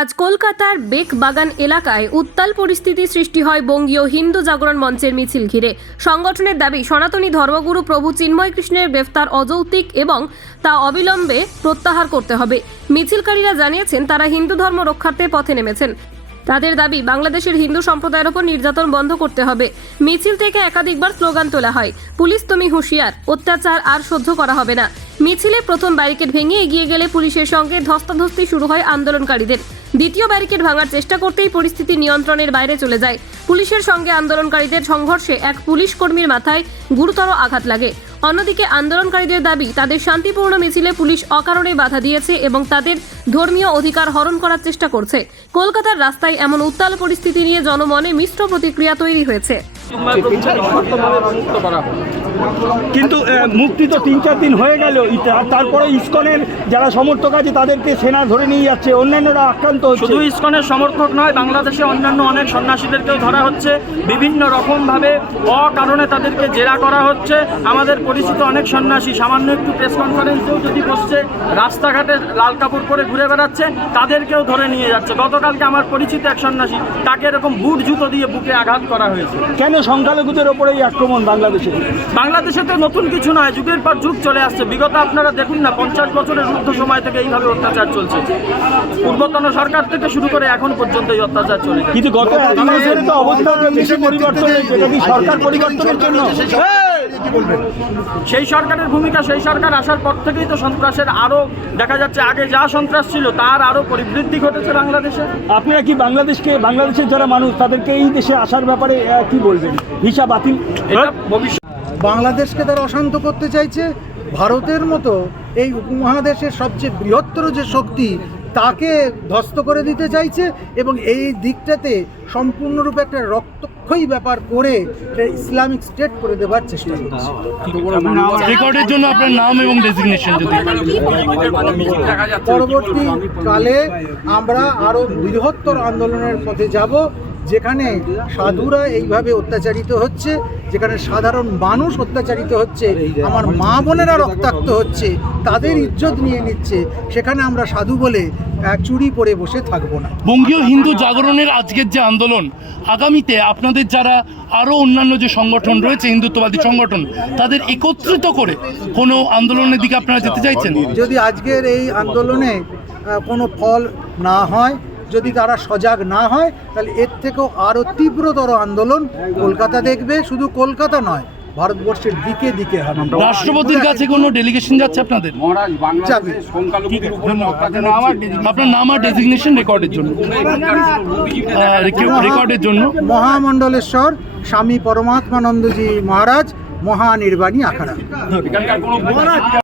আজ কলকাতার বেকবাগান এলাকায় উত্তাল পরিস্থিতি সৃষ্টি হয় বঙ্গীয় হিন্দু জাগরণ মঞ্চের মিছিল ঘিরে। সংগঠনের দাবি, সনাতনী ধর্মগুরু প্রভু চিন্ময় কৃষ্ণের গ্রেফতার অযৌক্তিক এবং তা অবিলম্বে প্রত্যাহার করতে হবে। মিছিলকারীরা জানিয়েছেন, তারা হিন্দু ধর্ম রক্ষার্থে পথে নেমেছেন। তাদের দাবি, বাংলাদেশের হিন্দু সম্প্রদায়ের ওপর নির্যাতন বন্ধ করতে হবে। মিছিল থেকে একাধিকবার স্লোগান তোলা হয়, পুলিশ তুমি হুঁশিয়ার, অত্যাচার আর সহ্য করা হবে না। মিছিলে প্রথম ব্যারিকেড ভেঙে এগিয়ে গেলে পুলিশের সঙ্গে ধস্তাধস্তি শুরু হয় আন্দোলনকারীদের। দ্বিতীয় ব্যারিকেড ভাঙার চেষ্টা করতেই পরিস্থিতি নিয়ন্ত্রণের বাইরে চলে যায়। পুলিশের সঙ্গে আন্দোলনকারীদের সংঘর্ষে এক পুলিশ কর্মীর মাথায় গুরুতর আঘাত লাগে। অন্যদিকে আন্দোলনকারীদের দাবি, তাদের শান্তিপূর্ণ মিছিলে পুলিশ অকারণে বাধা দিয়েছে এবং তাদের ধর্মীয় অধিকার হরণ করার চেষ্টা করছে। কলকাতার রাস্তায় এমন উত্তাল পরিস্থিতি নিয়ে জনমনে মিশ্র প্রতিক্রিয়া তৈরি হয়েছে। কিন্তু মুক্তি তো 3-4 দিন হয়ে গেল, তারপরে ইসকনের যারা সমর্থক আছে তাদেরকে সেনা ধরে নিয়ে যাচ্ছে, অন্যান্যরা আক্রান্ত হচ্ছে। শুধু ইসকনের সমর্থক নয়, বাংলাদেশে অন্যান্য অনেক সন্ন্যাসীদেরকেও ধরা হচ্ছে, বিভিন্ন রকমভাবে অকারণে তাদেরকে জেরা করা হচ্ছে। আমাদের পরিচিত অনেক সন্ন্যাসী সামান্য একটু প্রেস কনফারেন্সেও যদি বসছে, রাস্তাঘাটে লাল কাপড় পরে ঘুরে বেড়াচ্ছে, তাদেরকেও ধরে নিয়ে যাচ্ছে। গতকালকে আমার পরিচিত এক সন্ন্যাসী, তাকে এরকম বুট জুতো দিয়ে বুকে আঘাত করা হয়েছে। কেন সংখ্যালঘুদের ওপরেই আক্রমণ বাংলাদেশে তো নতুন কিছু নয়, যুগের পর যুগ চলে আসছে। বিগত আপনারা দেখুন না, 50 বছরের যুদ্ধ সময় থেকে এইভাবে অত্যাচার চলছে। পূর্বতন সরকার থেকে শুরু করে এখন পর্যন্ত এই অত্যাচার চলে যাচ্ছে। কিন্তু গত 1 মাসের তো অবস্থা পরিবর্তন হয়েছে, এটা কি সরকার পরিবর্তনের জন্য? সেই সরকারের ভূমিকা, সেই সরকার আসার পর থেকেই তো সন্ত্রাসের আরো দেখা যাচ্ছে, আগে যা সন্ত্রাস ছিল তার আরো পরিবৃদ্ধি ঘটেছে বাংলাদেশে। আপনারা কি বাংলাদেশের যারা মানুষ তাদেরকে এই দেশে আসার ব্যাপারে কি বলবেন? ভিসা বাতিল, বাংলাদেশকে তারা অশান্ত করতে চাইছে। ভারতের মতো এই উপমহাদেশের সবচেয়ে বৃহত্তর যে শক্তি, তাকে ধ্বস্ত করে দিতে চাইছে এবং এই দিকটাতে সম্পূর্ণরূপে একটা রক্তক্ষয়ী ব্যাপার করে ইসলামিক স্টেট করে দেওয়ার চেষ্টা করছে। রেকর্ডের জন্য আপনার নাম এবং ডেজিগনেশন যদি পরবর্তীকালে আমরা আরো বৃহত্তর আন্দোলনের পথে যাব, যেখানে সাধুরা এইভাবে অত্যাচারিত হচ্ছে, যেখানে সাধারণ মানুষ অত্যাচারিত হচ্ছে, আমার মা বোনেরা রক্তাক্ত হচ্ছে, তাদের ইজ্জত নিয়ে নিচ্ছে, সেখানে আমরা সাধু বলে চুরি পরে বসে থাকবো না। বঙ্গীয় হিন্দু জাগরণের আজকের যে আন্দোলন, আগামীতে আপনাদের যারা আরও অন্যান্য যে সংগঠন রয়েছে, হিন্দুত্ববাদী সংগঠন, তাদের একত্রিত করে কোনো আন্দোলনের দিকে আপনারা যেতে চাইছেন? যদি আজকের এই আন্দোলনে কোনো ফল না হয়, যদি তারা সজাগ না হয়, তাহলে এর থেকেও আরও তীব্রতর আন্দোলন কলকাতা দেখবে। শুধু কলকাতা নয়, ভারতবর্ষের দিকে দিকে হবে। রাষ্ট্রপতির কাছে কোনো ডেলিগেশন যাচ্ছে আপনাদের? যাবে। আপনার নাম আর ডেজিগনেশন রেকর্ডের জন্য মহামণ্ডলেশ্বর স্বামী পরমাত্মানন্দজি মহারাজ, মহানির্বাণী আখাড়া।